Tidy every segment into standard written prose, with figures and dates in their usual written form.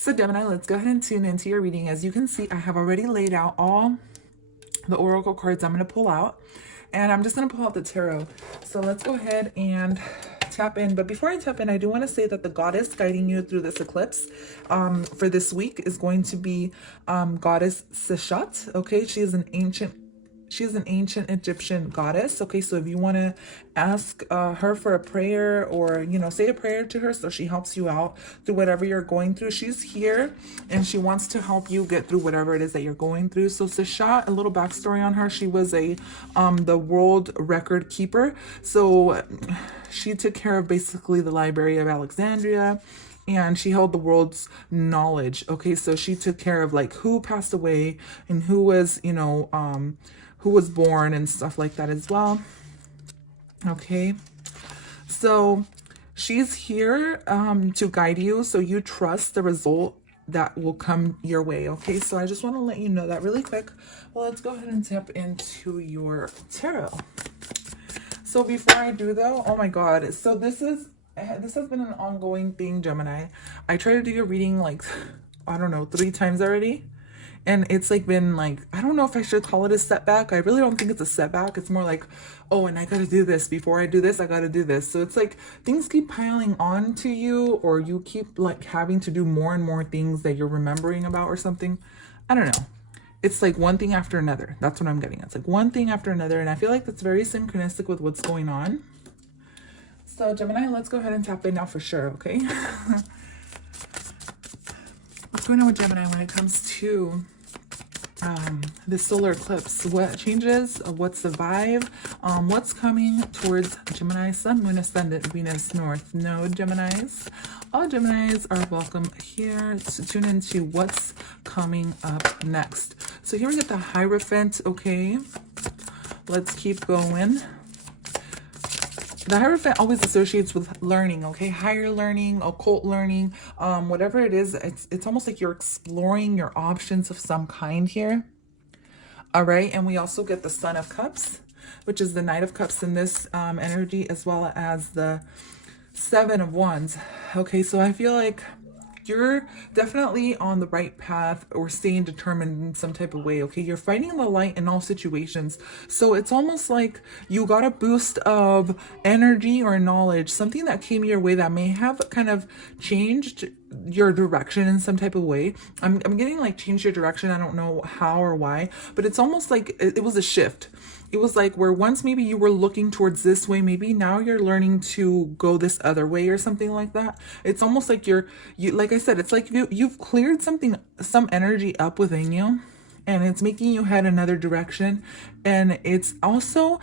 So Gemini, let's go ahead and tune into your reading. As you can see, I have already laid out all the oracle cards I'm going to pull out, and I'm just going to pull out the tarot. So let's go ahead and tap in. But before I tap in, I do want to say that the goddess guiding you through this eclipse for this week is going to be goddess Seshat. Okay, she is an ancient Egyptian goddess. Okay, so if you want to ask her for a prayer, or say a prayer to her so she helps you out through whatever you're going through, she's here and she wants to help you get through whatever it is that you're going through. So Seshat, a little backstory on her: she was the world record keeper. So she took care of basically the Library of Alexandria, and she held the world's knowledge. Okay, so she took care of like who passed away and who was who was born and stuff like that as well. Okay, so she's here to guide you, so you trust the result that will come your way. Okay, so I just want to let you know that really quick. Well, let's go ahead and tap into your tarot. So before I do though, oh my god, so this has been an ongoing thing, Gemini. I tried to do your reading like, I don't know, 3 times already. And it's like been like, I don't know if I should call it a setback. I really don't think it's a setback. It's more like, oh, and I got to do this. Before I do this, I got to do this. So it's like things keep piling on to you, or you keep like having to do more and more things that you're remembering about or something. I don't know. It's like one thing after another. That's what I'm getting. It's like one thing after another. And I feel like that's very synchronistic with what's going on. So Gemini, let's go ahead and tap in now for sure. Okay. What's going on with Gemini when it comes to this solar eclipse? What changes? What's the vibe? What's coming towards Gemini, Sun, Moon, Ascendant, Venus, North Node, Geminis? All Geminis are welcome here to tune into what's coming up next. So here we get the Hierophant. Okay, let's keep going. The Hierophant always associates with learning, okay? Higher learning, occult learning, whatever it is. It's almost like you're exploring your options of some kind here. All right, and we also get the Son of Cups, which is the Knight of Cups in this energy, as well as the Seven of Wands. Okay, so I feel like you're definitely on the right path, or staying determined in some type of way. Okay, you're fighting the light in all situations. So it's almost like you got a boost of energy or knowledge, something that came your way that may have kind of changed your direction in some type of way. I'm getting like change your direction. I don't know how or why, but it's almost like it was a shift. It was like where once maybe you were looking towards this way, maybe now you're learning to go this other way or something like that. It's almost like you like I said, it's like you've cleared some energy up within you, and it's making you head another direction. And it's also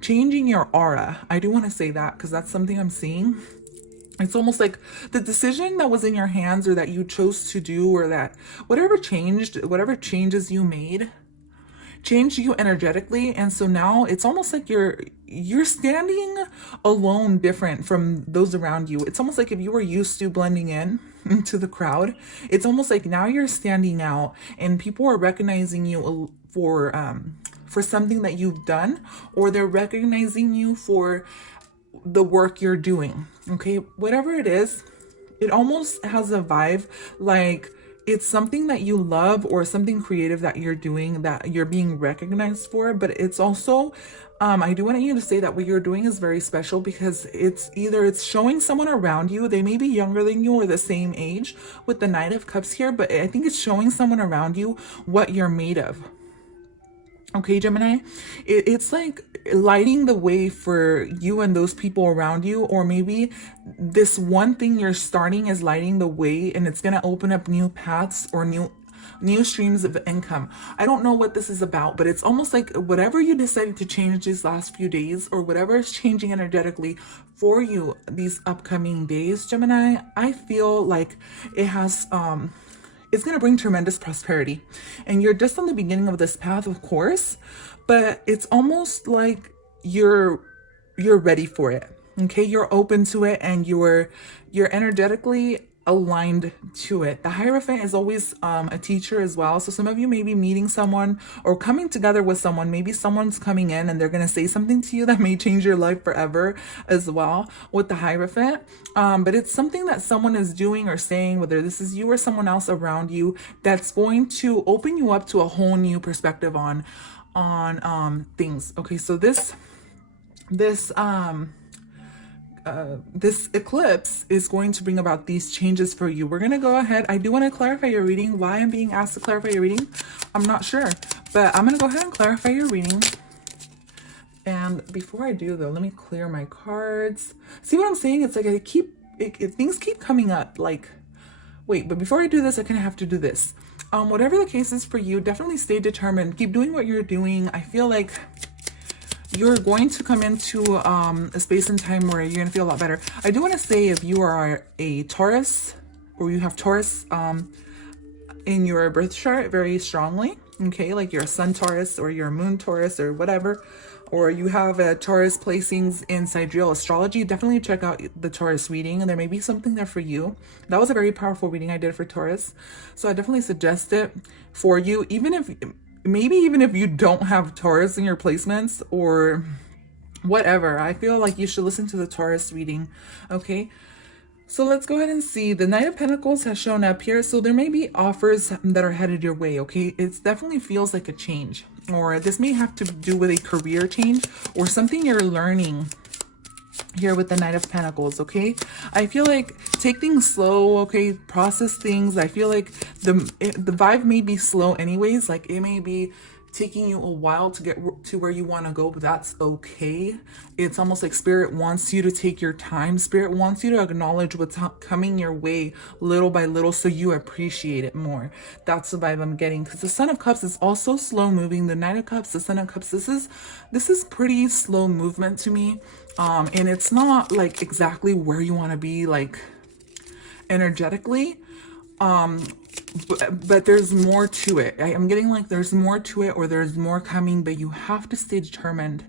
changing your aura. I do want to say that because that's something I'm seeing. It's almost like the decision that was in your hands, or that you chose to do, or that whatever changes you made, changed you energetically. And so now it's almost like you're standing alone, different from those around you. It's almost like if you were used to blending in into the crowd, it's almost like now you're standing out, and people are recognizing you for something that you've done, or they're recognizing you for the work you're doing. Okay, whatever it is, it almost has a vibe like it's something that you love, or something creative that you're doing that you're being recognized for. But it's also I do want you to say that what you're doing is very special, because it's showing someone around you. They may be younger than you or the same age with the Knight of Cups here, but I think it's showing someone around you what you're made of. Okay, Gemini, it's like lighting the way for you and those people around you, or maybe this one thing you're starting is lighting the way, and it's going to open up new paths or new streams of income. I don't know what this is about, but it's almost like whatever you decided to change these last few days, or whatever is changing energetically for you these upcoming days, Gemini, I feel like it has it's going to bring tremendous prosperity. And you're just on the beginning of this path, of course, but it's almost like you're ready for it. Okay, you're open to it, and you're energetically aligned to it. The Hierophant is always a teacher as well. So some of you may be meeting someone or coming together with someone. Maybe someone's coming in and they're going to say something to you that may change your life forever as well with the Hierophant. But it's something that someone is doing or saying, whether this is you or someone else around you, that's going to open you up to a whole new perspective on things. Okay, so this eclipse is going to bring about these changes for you. We're going to go ahead. I do want to clarify your reading. Why I'm being asked to clarify your reading, I'm not sure, but I'm going to go ahead and clarify your reading. And before I do though, let me clear my cards. See what I'm saying? It's like things keep coming up, like, wait, but before I do this, I kind of have to do this. Whatever the case is for you, definitely stay determined. Keep doing what you're doing. I feel like you're going to come into a space and time where you're going to feel a lot better. I do want to say, if you are a Taurus or you have Taurus in your birth chart very strongly, okay, like you're a Sun Taurus or you're a Moon Taurus or whatever, or you have a Taurus placings in sidereal astrology, definitely check out the Taurus reading, and there may be something there for you. That was a very powerful reading I did for Taurus, so I definitely suggest it for you, even if you don't have Taurus in your placements or whatever. I feel like you should listen to the Taurus reading. Okay, so let's go ahead and see. The Knight of Pentacles has shown up here, so there may be offers that are headed your way. Okay, it definitely feels like a change, or this may have to do with a career change or something you're learning here with the Knight of Pentacles. Okay, I feel like take things slow. Okay, process things. I feel like the vibe may be slow anyways, like it may be taking you a while to get to where you want to go, but that's okay. It's almost like Spirit wants you to take your time. Spirit wants you to acknowledge what's coming your way little by little, so you appreciate it more. That's the vibe I'm getting, because the Son of Cups is also slow moving. The Knight of Cups, the Son of Cups, this is pretty slow movement to me, and it's not like exactly where you want to be, like energetically, but there's more to it. I'm getting like there's more to it, or there's more coming, but you have to stay determined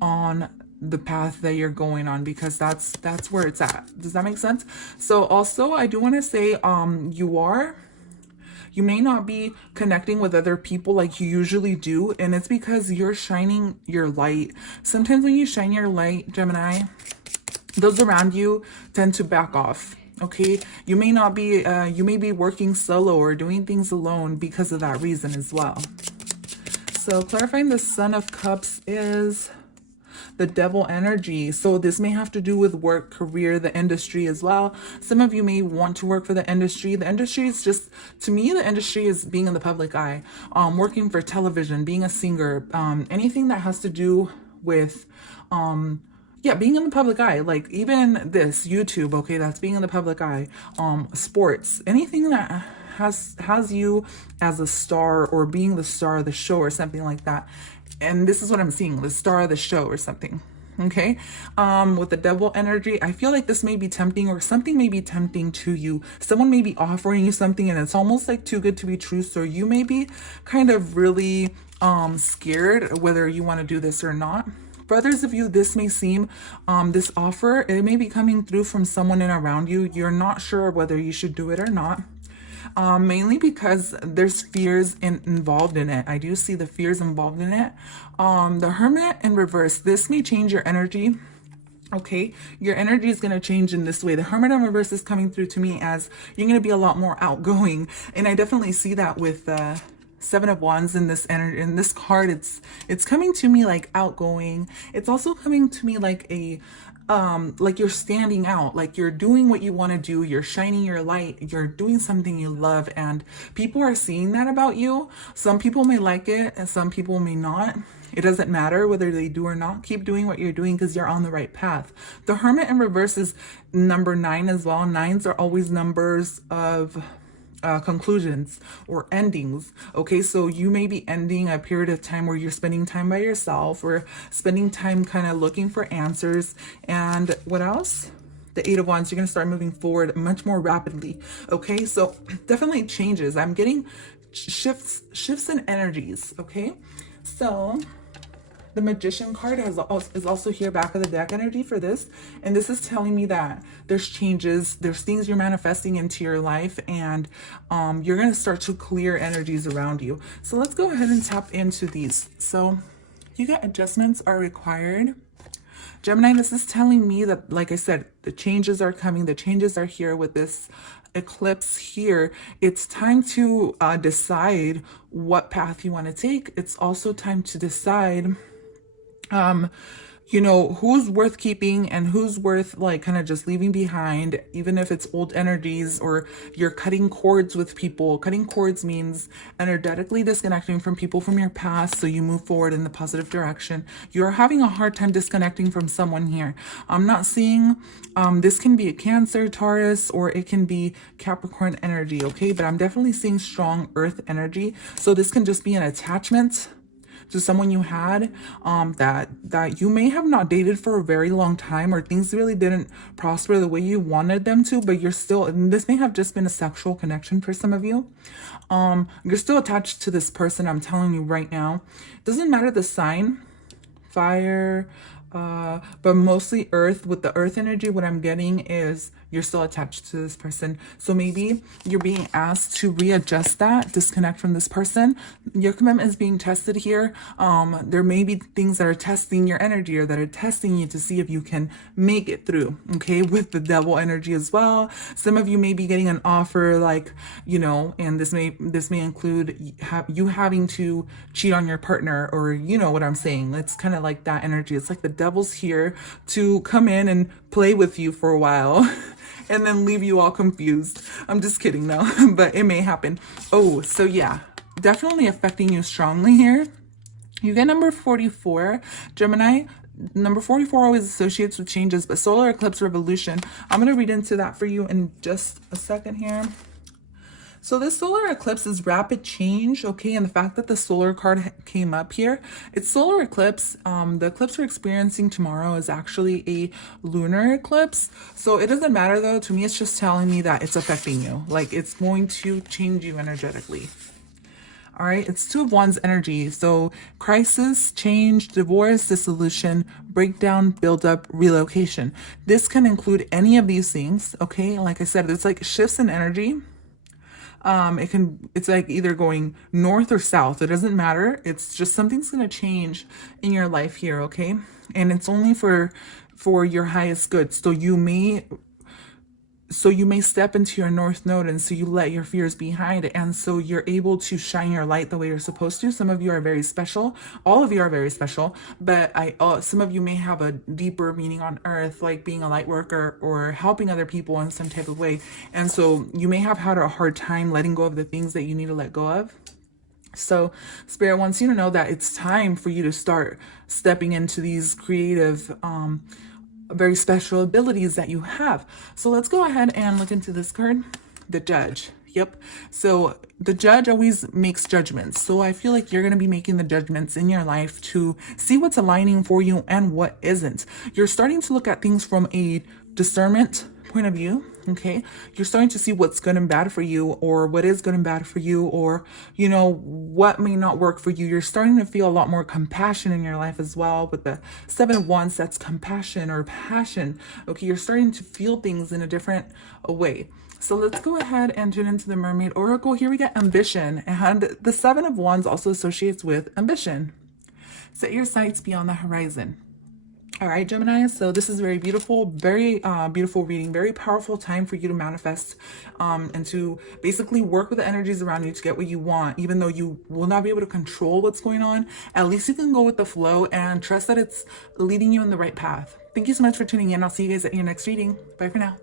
on the path that you're going on, because that's where it's at. Does that make sense? So also I do want to say you may not be connecting with other people like you usually do, and it's because you're shining your light. Sometimes when you shine your light, Gemini, those around you tend to back off. Okay, you may not be, you may be working solo or doing things alone because of that reason as well. So clarifying the Son of Cups is the Devil energy. So this may have to do with work, career, the industry as well. Some of you may want to work for the industry. The industry is just, to me, the industry is being in the public eye, working for television, being a singer, anything that has to do with, yeah, being in the public eye, like even this YouTube, okay, that's being in the public eye. Sports, anything that has you as a star or being the star of the show or something like that. And this is what I'm seeing, the star of the show or something. Okay, with the Devil energy, I feel like this may be tempting, or something may be tempting to you. Someone may be offering you something and it's almost like too good to be true. So you may be kind of really scared whether you want to do this or not. For others of you, this may seem, this offer, it may be coming through from someone in around you. You're not sure whether you should do it or not. Mainly because there's fears involved in it. I do see the fears involved in it. The Hermit in reverse, this may change your energy. Okay, your energy is going to change in this way. The Hermit in reverse is coming through to me as you're going to be a lot more outgoing. And I definitely see that with Seven of Wands in this energy, in this card. It's coming to me like outgoing. It's also coming to me like a like you're standing out, like you're doing what you want to do, you're shining your light, you're doing something you love, and people are seeing that about you. Some people may like it and some people may not. It doesn't matter whether they do or not. Keep doing what you're doing because you're on the right path. The Hermit in reverse is number 9 as well. 9s are always numbers of conclusions or endings. Okay, so you may be ending a period of time where you're spending time by yourself, or spending time kind of looking for answers. And what else? The 8 of Wands, you're going to start moving forward much more rapidly. Okay, so definitely changes. I'm getting shifts in energies. Okay, so The Magician card is also here, back of the deck energy for this. And this is telling me that there's changes, there's things you're manifesting into your life, and you're going to start to clear energies around you. So let's go ahead and tap into these. So you got adjustments are required. Gemini, this is telling me that, like I said, the changes are coming. The changes are here with this eclipse here. It's time to decide what path you want to take. It's also time to decide you know, who's worth keeping and who's worth like kind of just leaving behind, even if it's old energies or you're cutting cords with people. Cutting cords means energetically disconnecting from people from your past so you move forward in the positive direction. You're having a hard time disconnecting from someone here. I'm not seeing, this can be a Cancer, Taurus, or it can be Capricorn energy, okay? But I'm definitely seeing strong earth energy. So this can just be an attachment to someone you had that you may have not dated for a very long time, or things really didn't prosper the way you wanted them to, but you're still, and this may have just been a sexual connection for some of you. You're still attached to this person, I'm telling you right now. Doesn't matter the sign, fire, but mostly earth. With the earth energy, what I'm getting is you're still attached to this person. So maybe you're being asked to readjust that, disconnect from this person. Your commitment is being tested here. There may be things that are testing your energy, or that are testing you to see if you can make it through, okay? With the devil energy as well. Some of you may be getting an offer, like, you know, and this may include you having to cheat on your partner, or you know what I'm saying. It's kind of like that energy. It's like the devil's here to come in and play with you for a while and then leave you all confused. I'm just kidding though, but it may happen. Oh, so yeah, definitely affecting you strongly here. You get number 44, Gemini. Number 44 always associates with changes, but solar eclipse revolution. I'm going to read into that for you in just a second here. So this solar eclipse is rapid change, okay? And the fact that the solar card came up here, it's solar eclipse. The eclipse we're experiencing tomorrow is actually a lunar eclipse. So it doesn't matter though. To me, it's just telling me that it's affecting you. Like it's going to change you energetically. All right, it's Two of Wands energy. So crisis, change, divorce, dissolution, breakdown, buildup, relocation. This can include any of these things, okay? Like I said, it's like shifts in energy. It's like either going north or south. It doesn't matter. It's just something's going to change in your life here. Okay. And it's only for your highest good. So you may step into your north node, and so you let your fears behind, and so you're able to shine your light the way you're supposed to. Some of you are very special. All of you are very special, but some of you may have a deeper meaning on earth, like being a light worker or helping other people in some type of way. And so you may have had a hard time letting go of the things that you need to let go of. So Spirit wants you to know that it's time for you to start stepping into these creative, very special abilities that you have. So let's go ahead and look into this card, the Judge. Yep. So the Judge always makes judgments. So I feel like you're going to be making the judgments in your life to see what's aligning for you and what isn't. You're starting to look at things from a discernment point of view. Okay. You're starting to see what's good and bad for you, or what is good and bad for you, or, you know, what may not work for you. You're starting to feel a lot more compassion in your life as well. With the Seven of Wands, that's compassion or passion. Okay. You're starting to feel things in a different way. So let's go ahead and tune into the Mermaid Oracle. Here we get ambition, and the Seven of Wands also associates with ambition. Set your sights beyond the horizon. All right, Gemini, so this is very beautiful reading, very powerful time for you to manifest and to basically work with the energies around you to get what you want. Even though you will not be able to control what's going on, at least you can go with the flow and trust that it's leading you in the right path. Thank you so much for tuning in. I'll see you guys at your next reading. Bye for now.